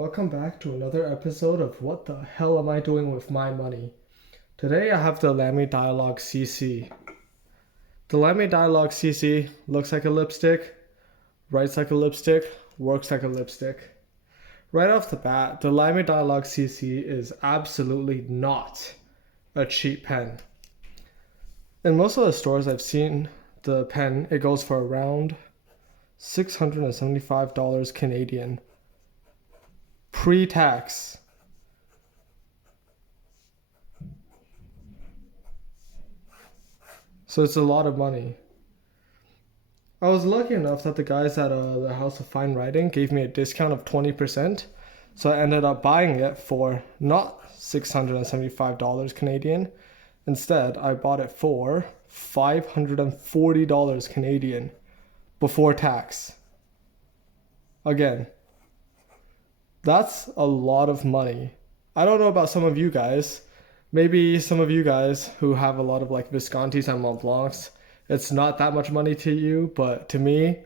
Welcome back to another episode of What the Hell Am I Doing With My Money? Today I have the Lamy Dialog CC. The Lamy Dialog CC looks like a lipstick, writes like a lipstick, works like a lipstick. Right off the bat, the Lamy Dialog CC is absolutely not a cheap pen. In most of the stores I've seen the pen, it goes for around $675 Canadian. Pre-tax. So it's a lot of money. I was lucky enough that the guys at the House of Fine Writing gave me a discount of 20%. So I ended up buying it for not $675 Canadian. Instead, I bought it for $540 Canadian before tax. Again, that's a lot of money. I don't know about some of you guys. Maybe some of you guys who have a lot of like Viscontis and Mont Blancs, it's not that much money to you, but to me,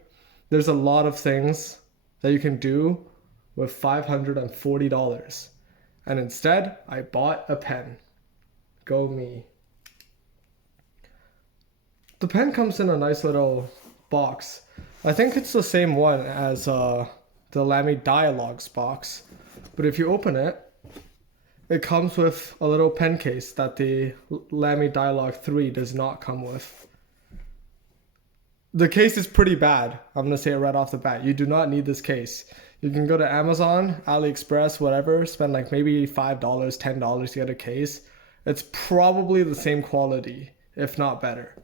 there's a lot of things that you can do with $540. And instead, I bought a pen. Go me. The pen comes in a nice little box. I think it's the same one as the Lamy Dialogs box, but if you open it, it comes with a little pen case that the Lamy Dialog 3 does not come with. The case is pretty bad. I'm going to say it right off the bat. You do not need this case. You can go to Amazon, AliExpress, whatever, spend like maybe $5, $10 to get a case. It's probably the same quality, if not better.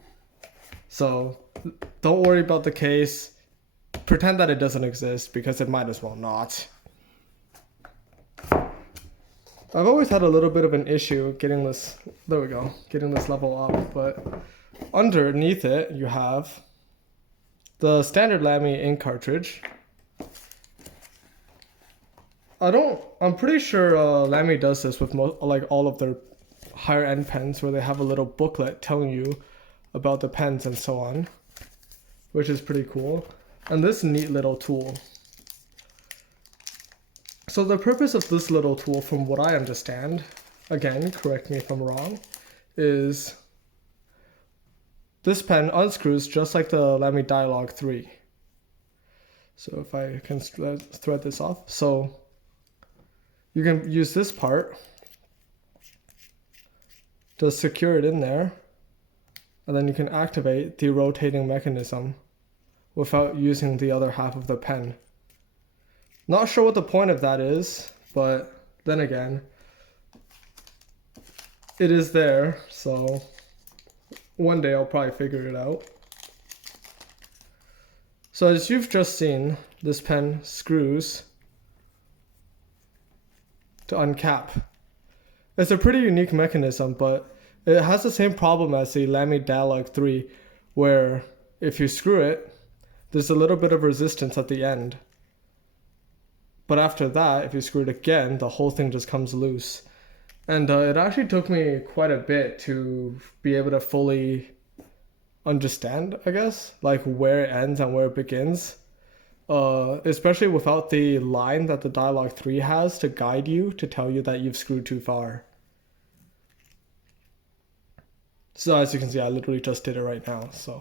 So don't worry about the case. Pretend that it doesn't exist because it might as well not. I've always had a little bit of an issue getting this, there we go, getting this level up, but underneath it you have the standard Lamy ink cartridge. I'm pretty sure Lamy does this with all of their higher end pens where they have a little booklet telling you about the pens and so on, which is pretty cool. And this neat little tool. So the purpose of this little tool, from what I understand, again, correct me if I'm wrong, is this pen unscrews just like the Lamy Dialog 3. So if I can thread this off. So you can use this part to secure it in there, and then you can activate the rotating mechanism without using the other half of the pen. Not sure what the point of that is, but then again, it is there, so one day I'll probably figure it out. So as you've just seen, this pen screws to uncap. It's a pretty unique mechanism, but it has the same problem as the Lamy Dialog 3, where if you screw it, there's a little bit of resistance at the end. But after that, if you screw it again, the whole thing just comes loose. And it actually took me quite a bit to be able to fully understand, I guess, like where it ends and where it begins. Especially without the line that the Dialog 3 has to guide you, to tell you that you've screwed too far. So as you can see, I literally just did it right now, so.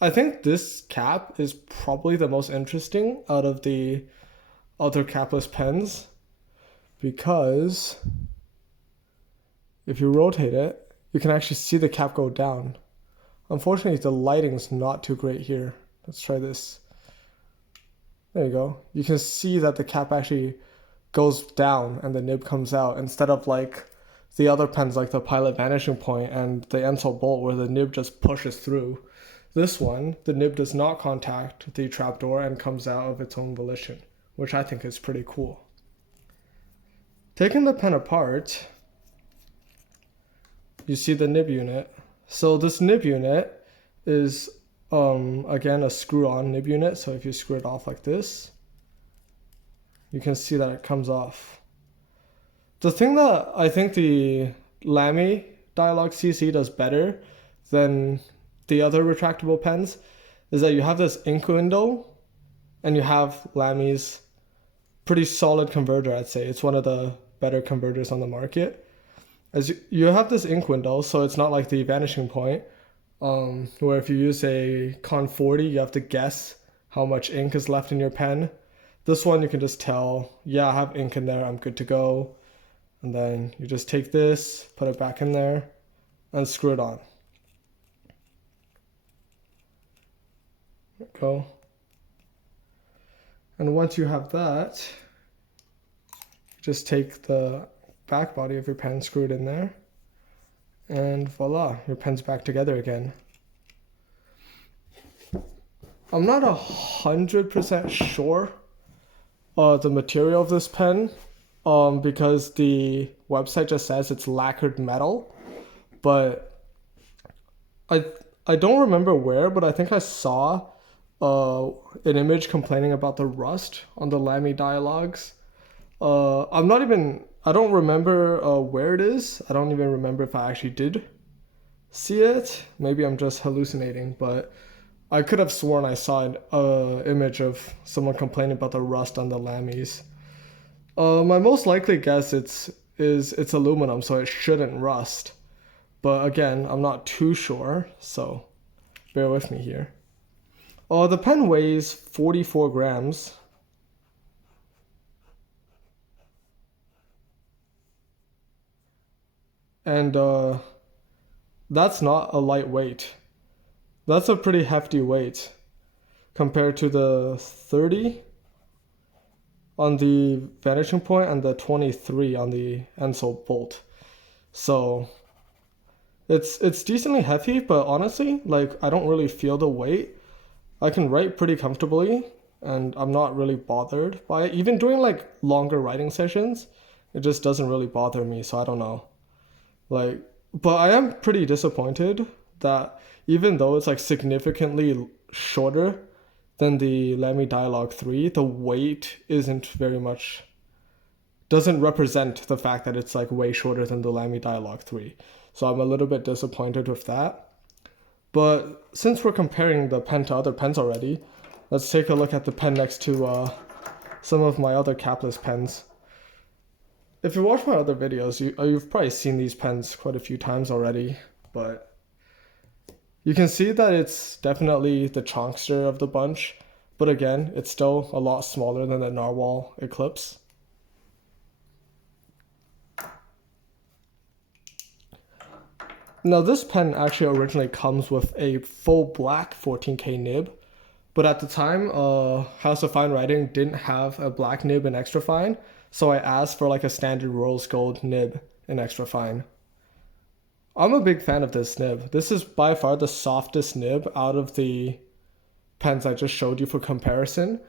I think this cap is probably the most interesting out of the other capless pens, because if you rotate it, you can actually see the cap go down. Unfortunately, the lighting's not too great here. Let's try this. There you go. You can see that the cap actually goes down and the nib comes out, instead of like the other pens like the Pilot Vanishing Point and the Ensol Bolt where the nib just pushes through. This one, the nib does not contact the trapdoor and comes out of its own volition, which I think is pretty cool. Taking the pen apart, you see the nib unit. So this nib unit is, again, a screw-on nib unit. So if you screw it off like this, you can see that it comes off. The thing that I think the Lamy Dialog CC does better than the other retractable pens is that you have this ink window and you have Lamy's pretty solid converter, I'd say. It's one of the better converters on the market. As you have this ink window, so it's not like the vanishing point, where if you use a Con 40, you have to guess how much ink is left in your pen. This one you can just tell, yeah, I have ink in there, I'm good to go. And then you just take this, put it back in there, and screw it on. There we go. And once you have that, just take the back body of your pen, screw it in there, and voila, your pen's back together again. I'm not 100% sure the material of this pen, because the website just says it's lacquered metal, but I don't remember where, but I think I saw an image complaining about the rust on the Lamy Dialogs. I don't remember where it is. I don't even remember if I actually did see it. Maybe I'm just hallucinating, but I could have sworn I saw an image of someone complaining about the rust on the Lamys. My most likely guess it's aluminum, so it shouldn't rust. But again, I'm not too sure, so bear with me here. The pen weighs 44 grams. And that's not a light weight. That's a pretty hefty weight compared to the 30 on the vanishing point and the 23 on the Ensel bolt. So it's decently heavy, but honestly, like, I don't really feel the weight. I can write pretty comfortably and I'm not really bothered by it. Even doing like longer writing sessions, it just doesn't really bother me, so I don't know. Like, but I am pretty disappointed that even though it's like significantly shorter than the Lamy Dialog 3, the weight doesn't represent the fact that it's like way shorter than the Lamy Dialog 3. So I'm a little bit disappointed with that. But since we're comparing the pen to other pens already, let's take a look at the pen next to some of my other capless pens. If you watch my other videos, you've probably seen these pens quite a few times already, but you can see that it's definitely the chonkster of the bunch, but again, it's still a lot smaller than the Narwhal Eclipse. Now this pen actually originally comes with a full black 14K nib, but at the time, House of Fine Writing didn't have a black nib in extra fine, so I asked for like a standard rose gold nib in extra fine. I'm a big fan of this nib. This is by far the softest nib out of the pens I just showed you for comparison,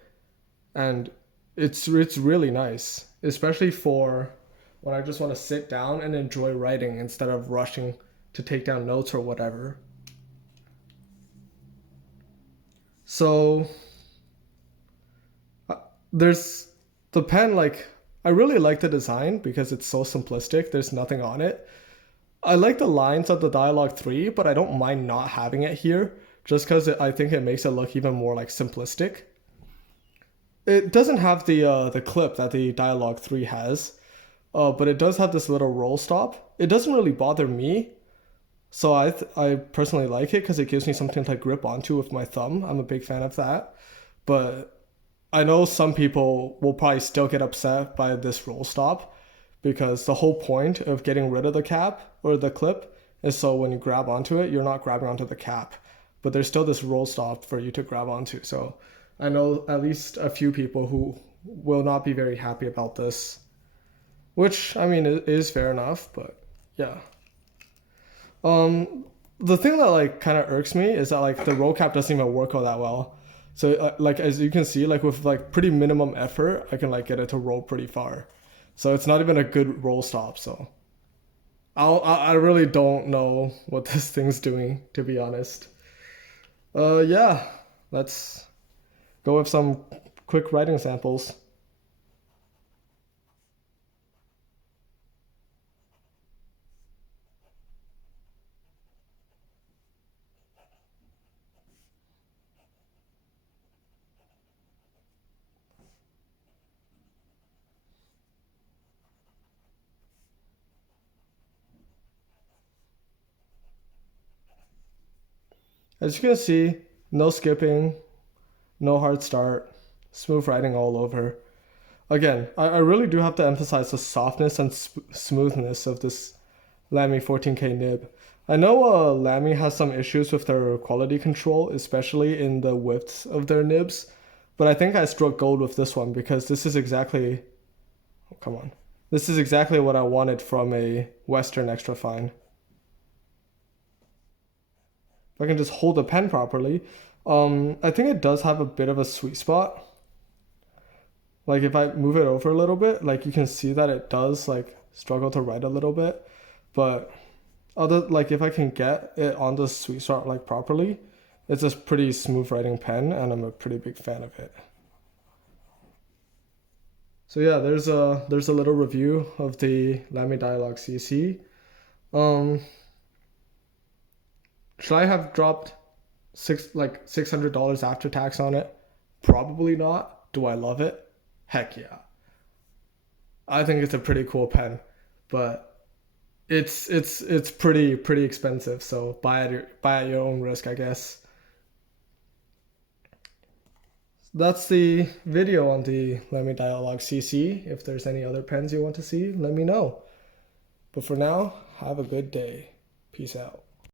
and it's really nice, especially for when I just want to sit down and enjoy writing instead of rushing to take down notes or whatever. So there's the pen, like, I really like the design because it's so simplistic. There's nothing on it. I like the lines of the Dialog 3, but I don't mind not having it here just because I think it makes it look even more like simplistic. It doesn't have the clip that the Dialog 3 has, but it does have this little roll stop. It doesn't really bother me, so I personally like it because it gives me something to grip onto with my thumb. I'm a big fan of that, but I know some people will probably still get upset by this roll stop because the whole point of getting rid of the cap or the clip is so when you grab onto it, you're not grabbing onto the cap, but there's still this roll stop for you to grab onto. So I know at least a few people who will not be very happy about this, which, I mean, it is fair enough, but yeah. The thing that like kind of irks me is that like the roll cap doesn't even work all that well. So like as you can see, like with like pretty minimum effort, I can like get it to roll pretty far. So it's not even a good roll stop. So I really don't know what this thing's doing, to be honest. Yeah, let's go with some quick writing samples. As you can see, no skipping, no hard start, smooth writing all over. Again, I really do have to emphasize the softness and smoothness of this Lamy 14K nib. I know Lamy has some issues with their quality control, especially in the widths of their nibs, but I think I struck gold with this one because this is exactly, oh, come on. This is exactly what I wanted from a Western extra fine. If I can just hold the pen properly, I think it does have a bit of a sweet spot. Like if I move it over a little bit, like you can see that it does like struggle to write a little bit, but other like if I can get it on the sweet spot like properly, it's a pretty smooth writing pen, and I'm a pretty big fan of it. So yeah, there's a little review of the Lamy Dialog CC. Should I have dropped $600 after tax on it? Probably not. Do I love it? Heck yeah. I think it's a pretty cool pen, but it's pretty expensive. So buy at your own risk, I guess. That's the video on the Lamy Dialog CC. If there's any other pens you want to see, let me know. But for now, have a good day. Peace out.